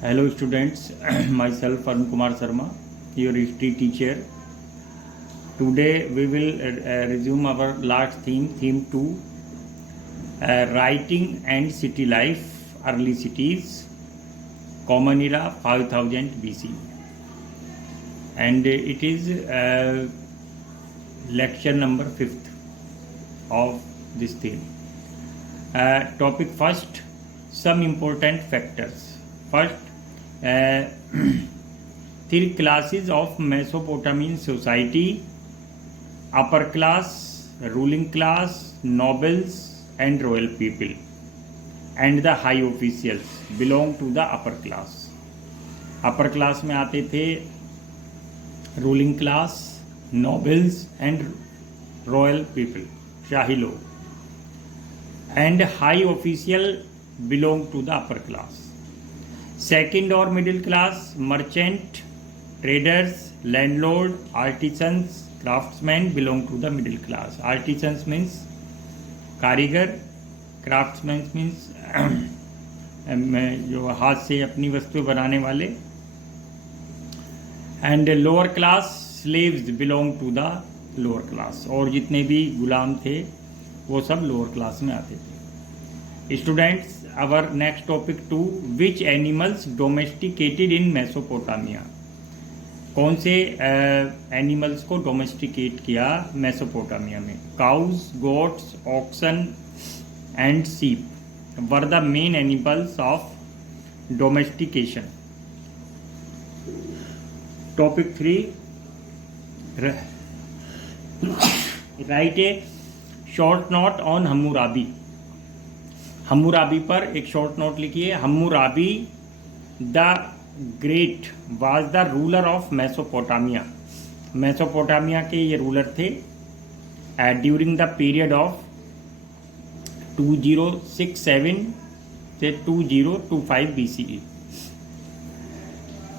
Hello students, myself Arun Kumar Sharma, your history teacher. Today we will resume our last theme 2, writing and city life, early cities, common era 5000 BC. And it is lecture number 5th of this theme. Topic first, some important factors. First, 3 classes of Mesopotamian society: upper class, ruling class, nobles and royal people, and the high officials belong to the upper class. Upper class में आते थे ruling class, nobles and royal people, शाही लोग, and high official belong to the upper class. Second or middle class, merchant, traders, landlord, artisans, craftsmen belong to the middle class. Artisans means कारीगर, craftsmen means जो हाथ से अपनी वस्तुएं बनाने वाले, and lower class slaves belong to the lower class. और जितने भी गुलाम थे वो सब लोअर क्लास में आते थे. Students, our next topic 2, which animals domesticated in Mesopotamia? कौन से एनिमल्स को डोमेस्टिकेट किया मेसोपोटामिया में? काउज, गोट्स, ऑक्सन एंड सीप were the main animals of domestication. Topic 3, right A short note on Hammurabi. Hammurabi पर एक शॉर्ट नोट लिखिए. Hammurabi the great was the ruler of Mesopotamia. Mesopotamia के ये ruler थे during the period of 2067 से 2025 BCE.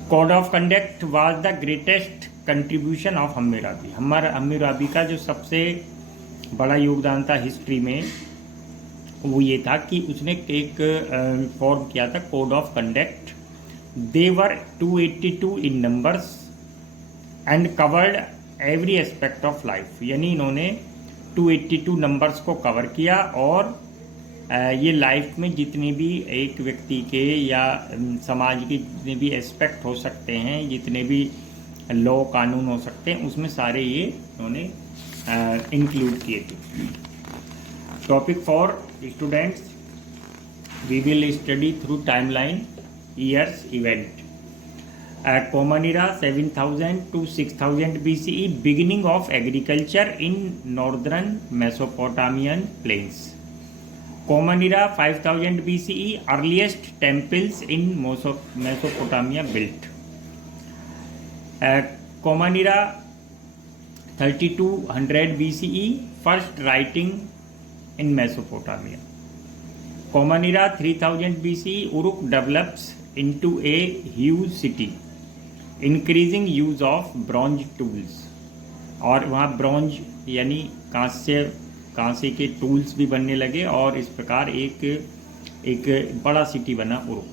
Code of conduct was the greatest contribution of Hammurabi. Hammurabi का जो सबसे बड़ा योगदान था हिस्ट्री में वो ये था कि उसने एक फॉर्म किया था code of conduct. They were 282 in numbers and covered every aspect of life. यानी इन्होंने 282 नंबर्स को कवर किया और ये लाइफ में जितने भी एक व्यक्ति के या समाज के जितने भी एस्पेक्ट हो सकते हैं, जितने भी लॉ कानून हो सकते हैं, उसमें सारे ये इन्होंने इंक्लूड किए थे. Topic 4, students, we will study through timeline, years, event. Common era 7000 to 6000 BCE, beginning of agriculture in northern Mesopotamian plains. Common era 5000 BCE, earliest temples in Mesopotamia built. Common era 3200 BCE, first writing in Mesopotamia. Common era 3000 BCE, Uruk develops into a huge city, increasing use of bronze tools. और वहाँ bronze यानी कांसे के tools भी बनने लगे और इस प्रकार एक बड़ा सिटी बना Uruk.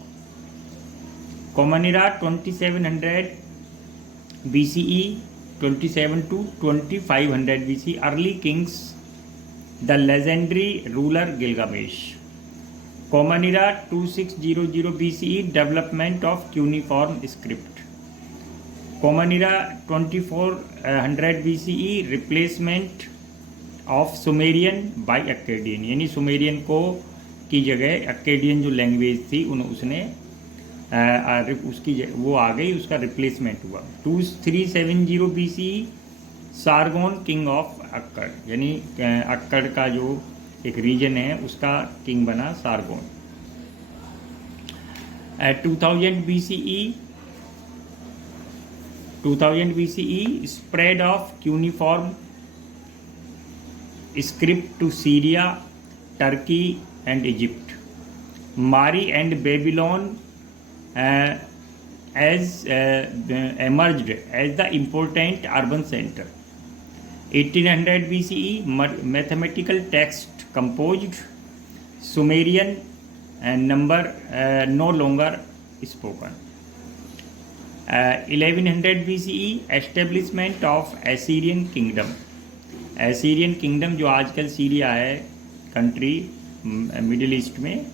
Common era 2700 BCE, 27 to 2500 BCE, early kings, the legendary ruler Gilgamesh. Common era 2600 BCE, development of cuneiform script. Common era 2400 BCE, replacement of Sumerian by Akkadian. यानी सुमेरियन को की जगह अक्केडियन जो लैंग्वेज थी उसने उसकी वो आ गई, उसका रिप्लेसमेंट हुआ. 2370 BCE, सारगोन किंग ऑफ अक्कड़. यानी अक्कड़ का जो एक रीजन है उसका किंग बना सारगोन. 2000 BCE, spread of cuneiform script to Syria, Turkey and Egypt. Mari and Babylon emerged as the important urban center. 1800 BCE, mathematical text composed. Sumerian number no longer spoken. 1100 BCE establishment of Assyrian kingdom. Assyrian kingdom जो आजकल Syria है country middle east में,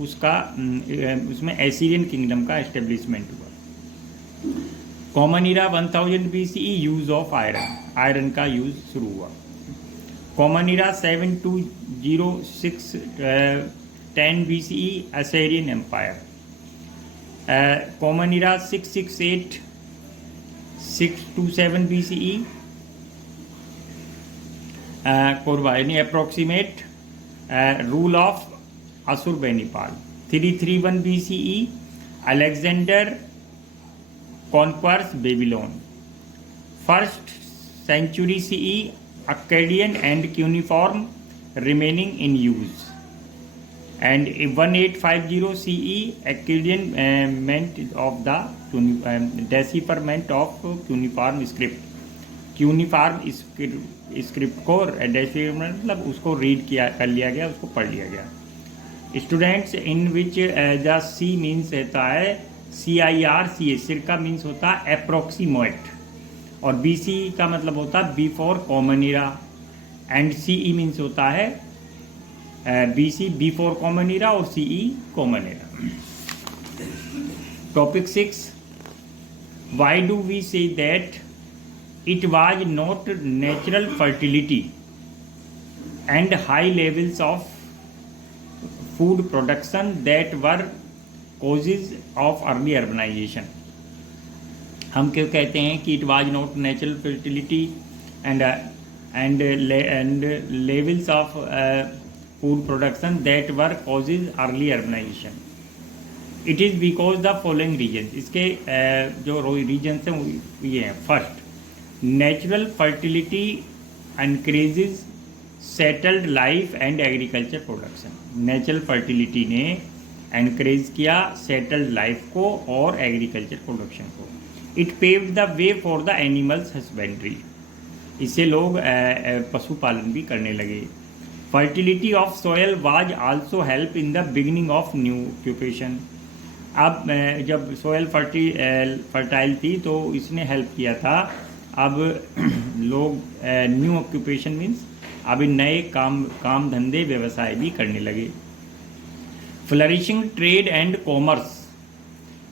उसमें Assyrian kingdom का establishment हुआ। Common era 1000 BCE use of iron, iron का use शुरू हुआ। Common era 7206 10 BCE Assyrian empire. Common era 668 627 BCE कोरबानी approximate rule of Ashurbanipal। 331 BCE Alexander conquers Babylon। 1st century CE Akkadian and cuneiform remaining in use। and 1850 CE Akkadian meant of the decipherment of cuneiform script। Cuneiform script को decipher मतलब उसको read किया कर लिया गया, उसको पढ़ लिया गया। Students in which the C means होता है CIRCA, सिरका मीन्स होता है अप्रोक्सीमेट, और BC का मतलब होता है before common era, and CE means होता है BC बिफोर कॉमन इरा और CE common era. Topic 6, why do we say that it was not natural fertility and high levels of food production that were causes of early urbanization। हम क्यों कहते हैं कि it was not natural fertility and levels of food production that were causes early urbanization। it is because the following regions, इसके जो regions हैं ये हैं। First, natural fertility increases settled life and agriculture production. Natural fertility ने increase किया settled life को और agriculture production को। It paved the way for the animals husbandry, इससे लोग पशुपालन भी करने लगे। Fertility of soil was also help in the beginning of new occupation. अब जब सॉयल फर्टाइल थी तो इसने हेल्प किया था। अब लोग न्यू ऑक्यूपेशन मीन्स अभी नए काम धंधे व्यवसाय भी करने लगे। Flourishing trade and commerce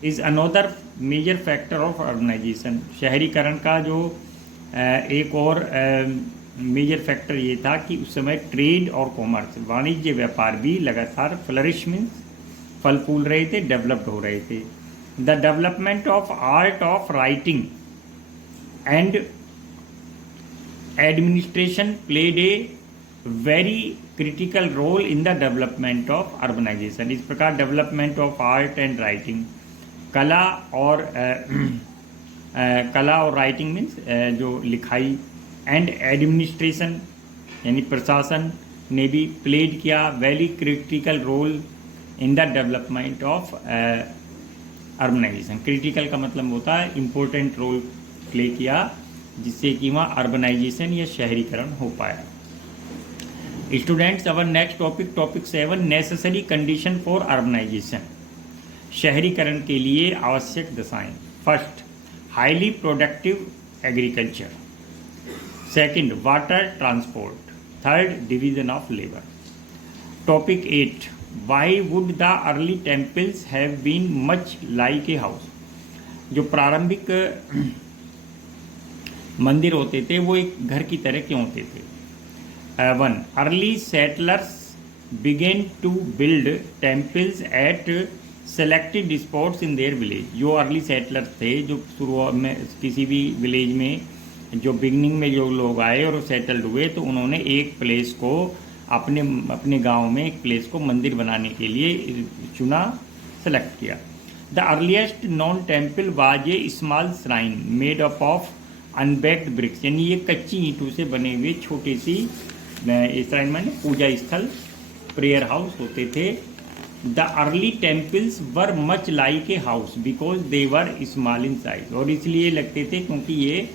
is another major factor of urbanisation. शहरीकरण का जो एक और मेजर फैक्टर ये था कि उस समय ट्रेड और कॉमर्स वाणिज्य व्यापार भी लगातार फ्लरिश मीन्स फल फूल रहे थे, डेवलप्ड हो रहे थे। The development of art of writing and administration played a very critical role in the development of urbanization। इस प्रकार development of art and writing, कला और राइटिंग मीन्स जो लिखाई, एंड एडमिनिस्ट्रेशन यानी प्रशासन ने भी प्लेड किया very critical role in the development of urbanisation. Critical का मतलब होता है इम्पोर्टेंट रोल प्ले किया, जिससे कि वहाँ अर्बनाइजेशन या शहरीकरण हो पाया। Students, our next topic 7, necessary condition for urbanisation. शहरीकरण के लिए आवश्यक दशाएं। First, highly productive agriculture. Second, water transport. Third, division of labour. Topic 8, why would the early temples have been much like a house. जो प्रारंभिक मंदिर होते थे वो एक घर की तरह क्यों होते थे। 1, early settlers began to build temples at selected spots in their village. जो अर्ली सेटलर्स थे, जो शुरुआत में किसी भी विलेज में जो बिगनिंग में जो लोग आए और सेटल्ड हुए, तो उन्होंने एक प्लेस को अपने गांव में एक प्लेस को मंदिर बनाने के लिए चुना, सेलेक्ट किया। The earliest known temple was a small shrine made up of unbaked bricks, यानी ये कच्ची ईंटों से बने हुए छोटी सी श्राइन माने पूजा स्थल, प्रेयर हाउस होते थे। The early temples were much like a house because they were small in size, और इसलिए लगते थे क्योंकि ये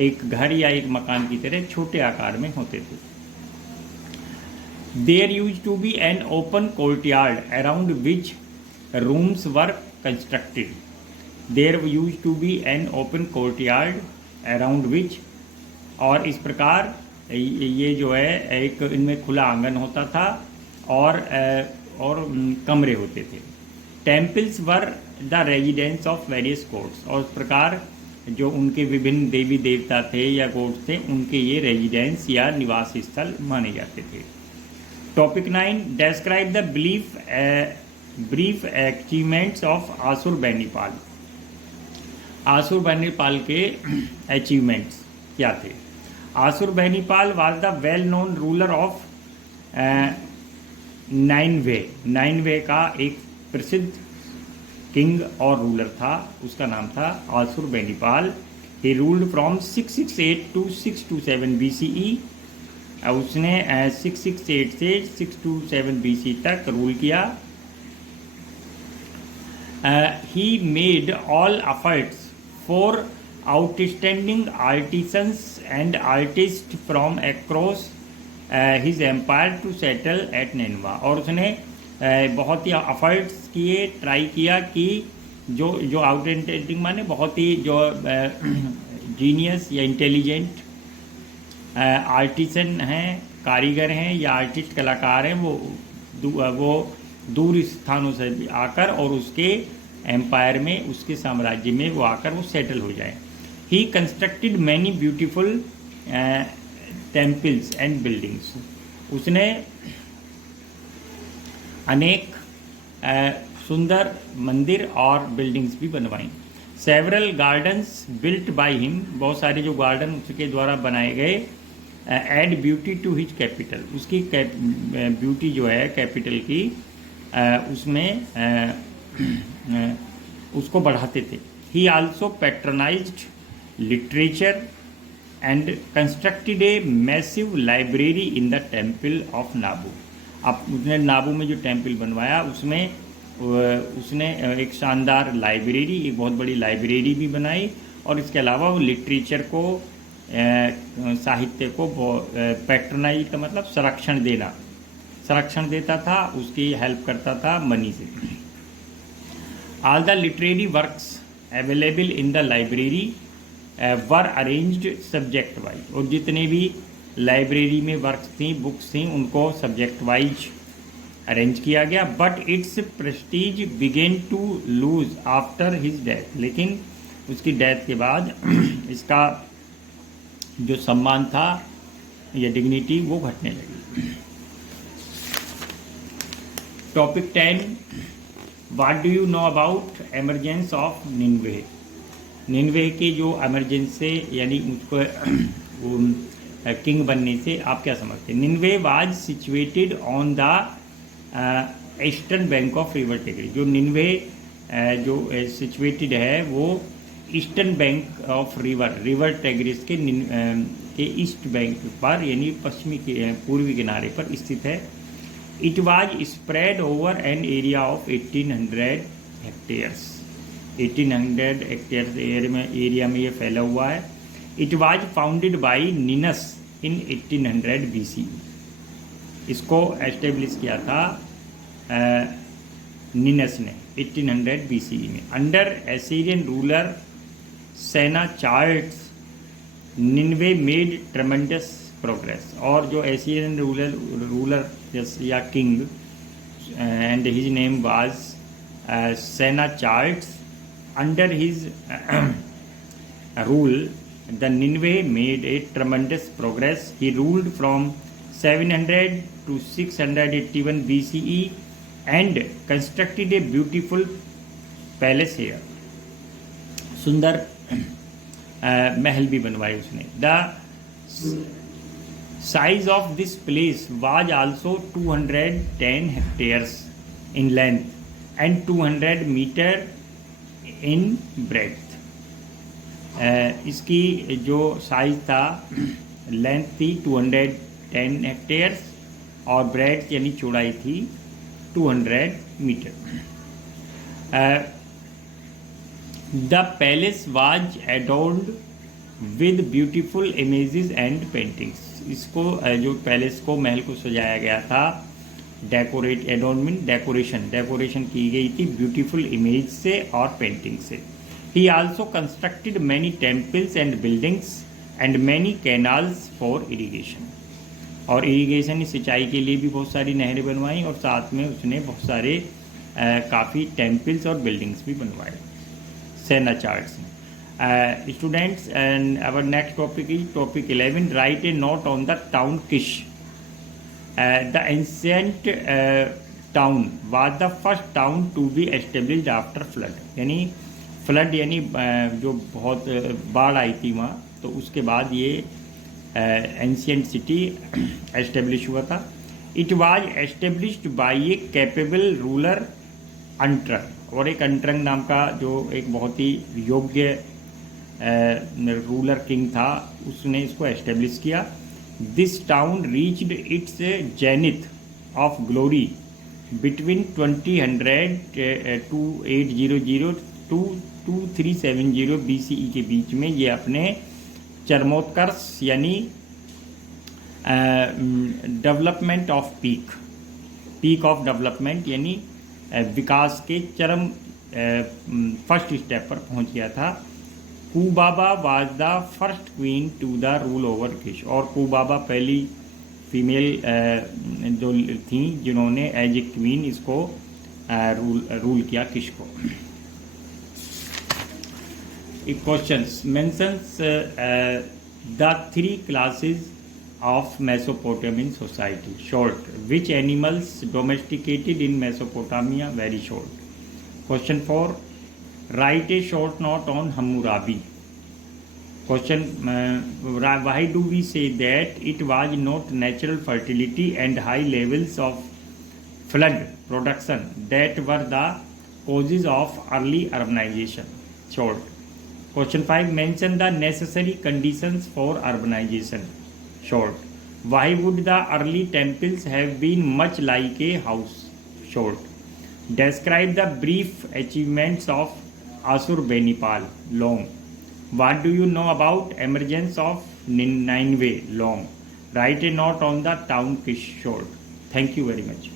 एक घर या एक मकान की तरह छोटे आकार में होते थे। There used to be an open courtyard around which rooms were constructed. There used to be an open courtyard around which, और इस प्रकार ये जो है एक इनमें खुला आंगन होता था और कमरे होते थे. Temples were the residence of various gods, और इस प्रकार जो उनके विभिन्न देवी देवता थे या गॉड्स थे उनके ये रेजिडेंस या निवास स्थल माने जाते थे. Topic 9, describe the brief achievements of Ashurbanipal. Ashurbanipal के अचीवमेंट्स क्या थे? Ashurbanipal was the well known ruler of Nineveh. Nineveh का एक प्रसिद्ध किंग और रूलर था, उसका नाम था Ashurbanipal. He ruled from 668 to 627 BCE. उसने 668 से 627 BC तक रूल किया. He made all efforts for outstanding artisans and artists from across his empire to settle at Nineveh. और उसने बहुत ही एफर्ट्स किए, ट्राई किया कि जो आउटस्टैंडिंग माने बहुत ही जो जीनियस या इंटेलिजेंट आर्टिसन हैं, कारीगर हैं या आर्टिस्ट कलाकार हैं, वो दूर स्थानों से आकर और उसके एम्पायर में, उसके साम्राज्य में वो आकर वो सेटल हो जाए. He constructed many beautiful temples and buildings. उसने अनेक सुंदर मंदिर और बिल्डिंग्स भी बनवाई. Several gardens built by him, बहुत सारे जो गार्डन उसके द्वारा बनाए गए. Add beauty to his capital, उसकी ब्यूटी जो है कैपिटल की उसमें उसको बढ़ाते थे. He also patronised literature and constructed a massive library in the temple of Nabu. अब उसने नाबू में जो टेम्पल बनवाया उसमें उसने एक शानदार लाइब्रेरी, एक बहुत बड़ी लाइब्रेरी भी बनाई. और इसके अलावा वो लिटरेचर को, साहित्य को पैट्रनाइज का मतलब संरक्षण देना, संरक्षण देता था, उसकी हेल्प करता था मनी से. All the literary works available in the library were arranged subject wise. और जितने भी लाइब्रेरी में वर्क्स थी, बुक्स थी, उनको सब्जेक्ट वाइज अरेंज किया गया. But its prestige began to lose after his death. लेकिन उसकी डेथ के बाद इसका जो सम्मान था या डिग्निटी वो घटने लगी. Topic 10, what do you know about emergence of Nineveh. Nineveh के जो एमरजेंस से यानी उसको किंग बनने से आप क्या समझते हैं? Nineveh was situated on the eastern bank of river Tigris. जो निन्वे जो सिचुएटेड है वो eastern bank of river Tigris के ईस्ट बैंक पर यानी पश्चिमी पूर्वी किनारे पर स्थित है. It was spread over an area of 1800 hectares. 1800 hectares area में ये फैला हुआ है. It was founded by Ninus in 1800 BC. इसको एस्टेब्लिश किया था निनस ने 1800 BCE में. Under Assyrian ruler Sennacherib Nineveh made tremendous progress. और जो एसीरियन रूलर या king and his name was Sennacherib. Under his rule the Nineveh made a tremendous progress. He ruled from 700 to 681 BCE and constructed a beautiful palace here. सुंदर महल भी बनवाए उसने. The size of this place was also 210 hectares in length and 200 meter in breadth. इसकी जो size था, length थी 210 hectares और breadth यानी चौड़ाई थी 200 metre. The palace was adorned with beautiful images and paintings. इसको जो पैलेस को, महल को सजाया गया था, डेकोरेट, एडोर्नमेंट, डेकोरेशन की गई थी ब्यूटीफुल इमेज से और पेंटिंग से। ही also constructed many temples and buildings and many canals for irrigation, और इरीगेशन, सिंचाई के लिए भी बहुत सारी नहरें बनवाई, और साथ में उसने बहुत सारे काफ़ी टेम्पल्स और बिल्डिंग्स भी बनवाए। Sennacherib. Students, and our next topic is topic 11, write a note on the town Kish. The ancient town was the first town to be established after flood, यानी फ्लड यानी जो बहुत बाढ़ आई थी वहाँ, तो उसके बाद ये एंशिएंट सिटी एस्टेब्लिश हुआ था। It was established by a capable ruler अंट्रंग, और एक अंट्रंग नाम का जो एक बहुत ही योग्य रूलर किंग था, उसने इसको एस्टेब्लिश किया। This town reached its zenith of glory between 2000 to 800 to 2370 BCE के बीच में ये अपने चरमोत्कर्ष यानी development of peak of development यानी विकास के चरम फर्स्ट स्टेप पर पहुंच गया था। Kubaba was the first queen to the rule over Kish, और कुबाबा पहली फीमेल जो थी जिन्होंने एज ए क्वीन इसको रूल किया किश को। Questions mentions the 3 classes of Mesopotamian society. Short. Which animals domesticated in Mesopotamia? Very short. Question 4. Write a short note on Hammurabi. Question. Why do we say that it was not natural fertility and high levels of flood production that were the causes of early urbanization? Short. Question 5. Mention the necessary conditions for urbanization. Short. Why would the early temples have been much like a house? Short. Describe the brief achievements of Ashurbanipal. Long. What do you know about emergence of Nineveh? Long. Write a note on the town Kish. Short. Thank you very much.